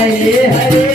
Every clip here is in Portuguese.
Aê, aê.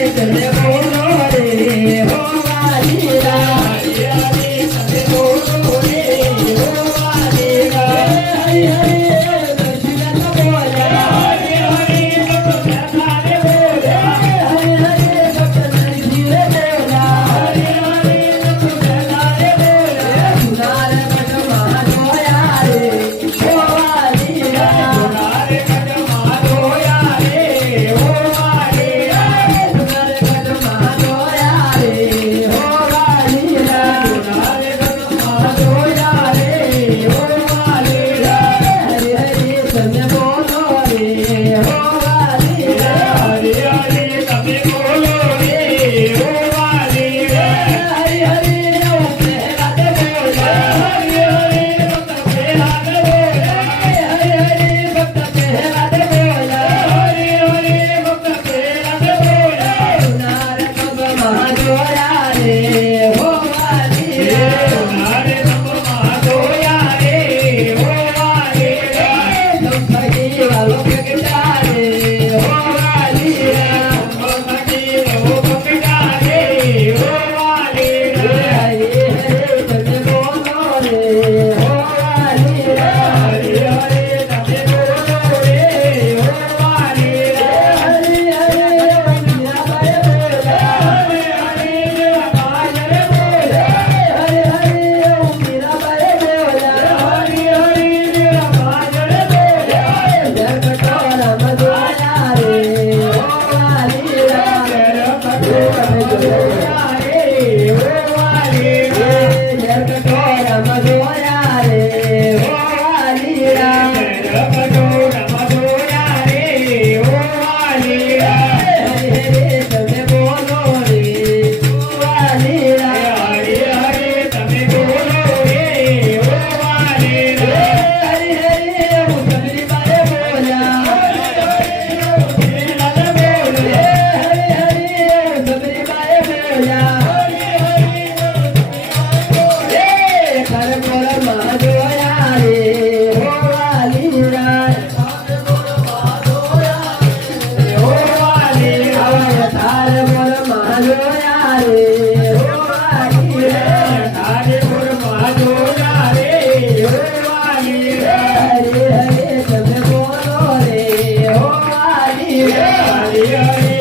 ai, ai, ai.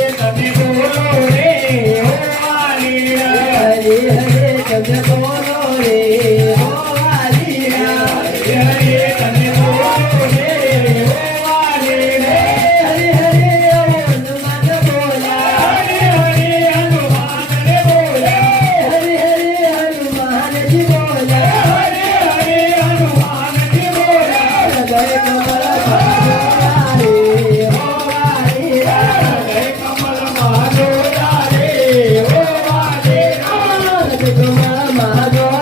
Raja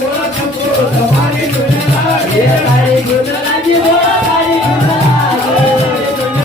What